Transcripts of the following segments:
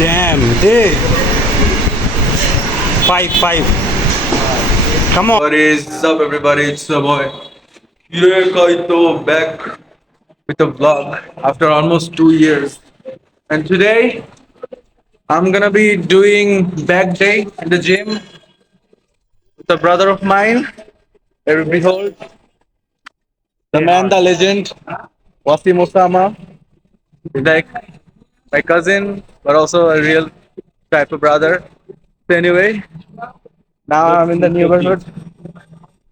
Damn. Hey. Five. Come on. What is up, everybody? It's the boy Hire Kaito back with a vlog after almost 2 years. And today I'm gonna be doing back day in the gym with a brother of mine. Behold, the man, the legend, Wasim Osama. He's like my cousin, but also a real type of brother. So anyway, now I'm in the neighborhood.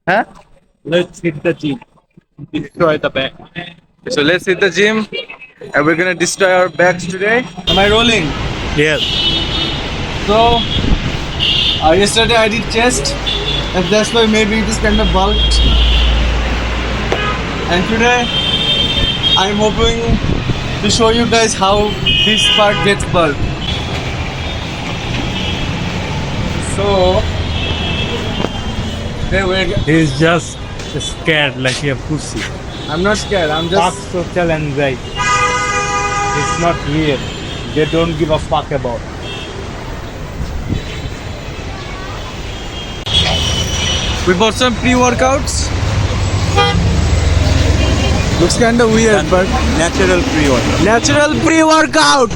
Huh? Let's hit the gym. Destroy the back. So let's hit the gym and we're gonna destroy our backs today. Am I rolling? Yes. So yesterday I did chest and that's why maybe it is kind of bulked. And today I'm hoping to show you guys how this part gets bulked. So okay, He's just scared like a pussy. I'm not scared, I'm Fuck just social anxiety. It's not real. They don't give a fuck about. we bought some pre-workouts. Looks kinda weird, but Natural pre-workout. natural pre-workout.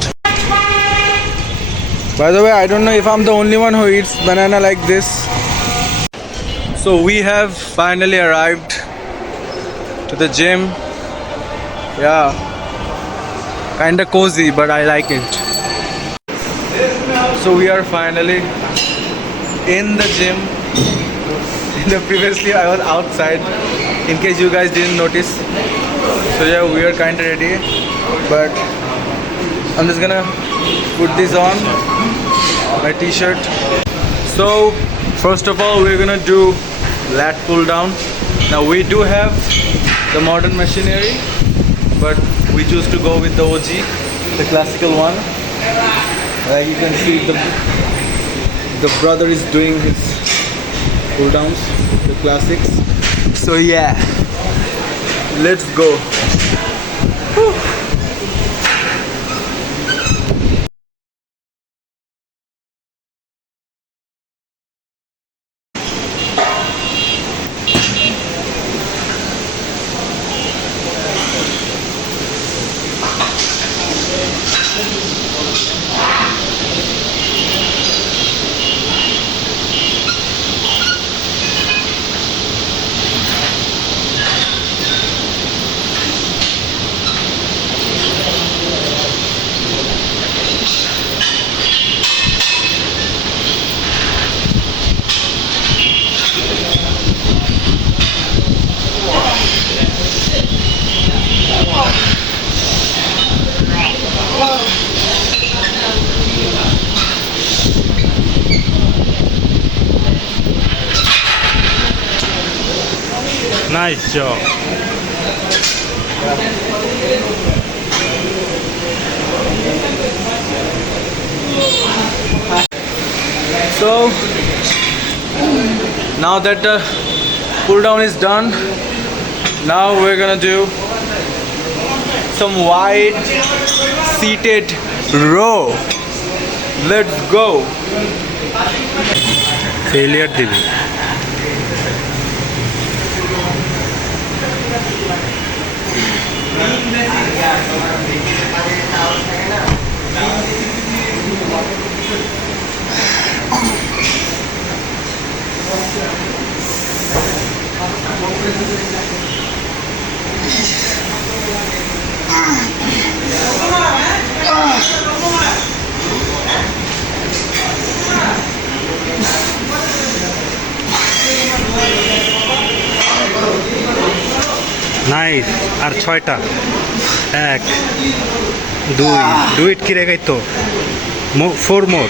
By the way, I don't know if I'm the only one who eats banana like this. So we have finally arrived to the gym. Yeah, kinda cozy, but I like it. So we are finally in the gym. Previously I was outside, in case you guys didn't notice. So yeah, we are kinda ready, but I'm just gonna put this on my t-shirt. So first of all, we're gonna do lat pull down. Now we do have the modern machinery, but we choose to go with the OG, the classical one. Like you can see, the brother is doing his pull downs, the classics. So yeah, let's go. Whew. Nice job. So now that the pull down is done, now we're gonna do some wide seated row. Let's go. Failure দিবি। Nice. আর 6টা। 1 2 do it কিরে গাইতো 4 মোর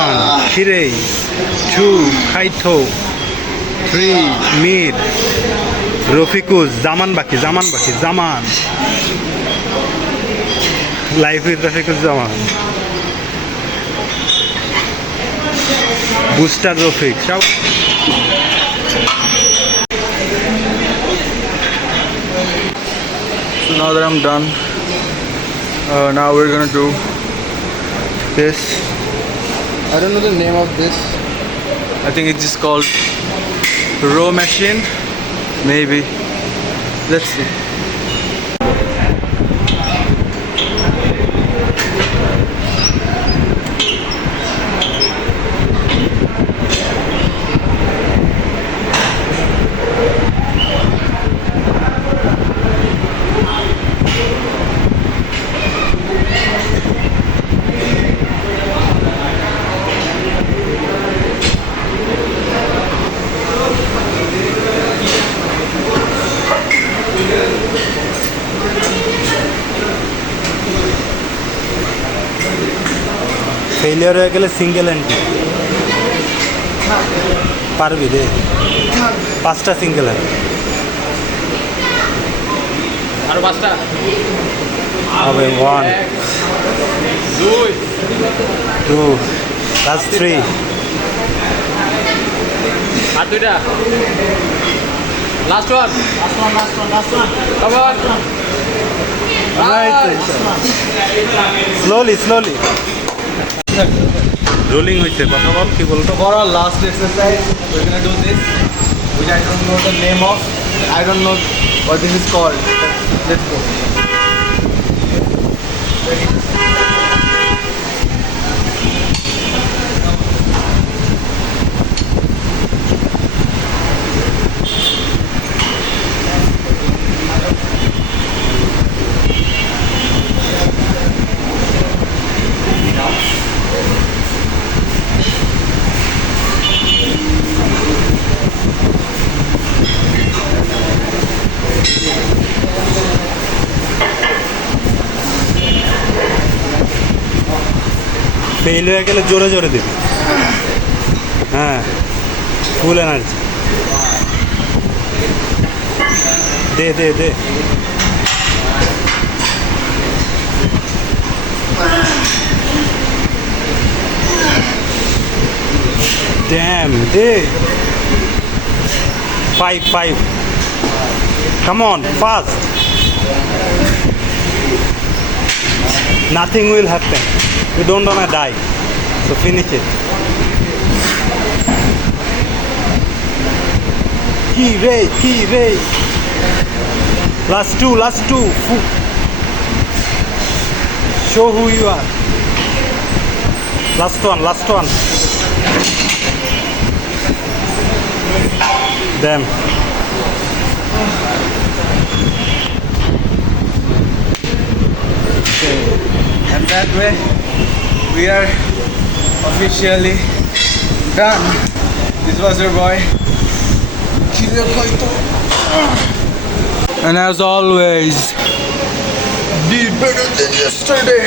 1 কিরে 2 খাইতো 3 mid Rafiqus Zaman বাকি Zaman life with Rafiqus Zaman booster Rafiq সব। So now that I'm done, Now we're gonna do this. I don't know the name of this. I think it's just called row machine. Maybe. Let's see. Failure হয়ে গেলে single entry পারবি রে 5টা single hand আর 5টা হবে 1 2 2 last 3 আর 2টা last one come on slowly rolling হয়েছে কথা বল কি বলতো For our last exercise, we're gonna do this, which I don't know the name of. I don't know what this is called. Let's go. Fail হয়ে গেলে জোরে জোরে দিবি হ্যাঁ ফুল energy they they they Damn, hey. 5. Come on, fast. Nothing will happen. You don't wanna die. So finish it. Key ray. Last two. Show who you are. Last one. Damn. Okay. And that way, we are officially done. This was your boy. And as always, did better than yesterday.